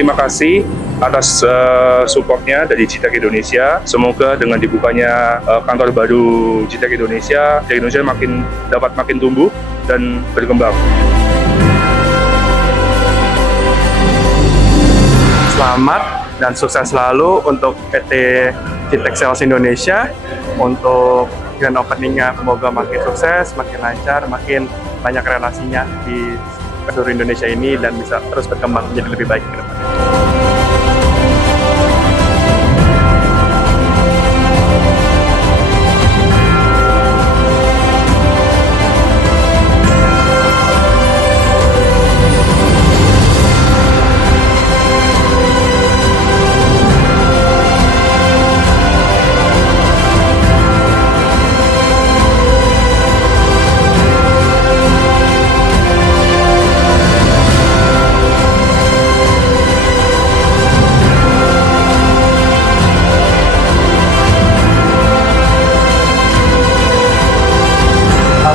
Terima kasih atas supportnya dari JTEKT Indonesia. Semoga dengan dibukanya kantor baru JTEKT Indonesia dapat makin tumbuh dan berkembang. Selamat dan sukses selalu untuk PT JTEKT Sales Indonesia. Untuk grand opening-nya semoga makin sukses, makin lancar, makin banyak relasinya di seluruh Indonesia ini dan bisa terus berkembang menjadi lebih baik ke depan.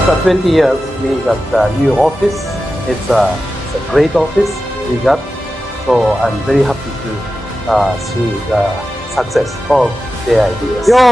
After 20 years, we got a new office. It's a great office we got. So I'm very happy to see the success of the ideas. Yo!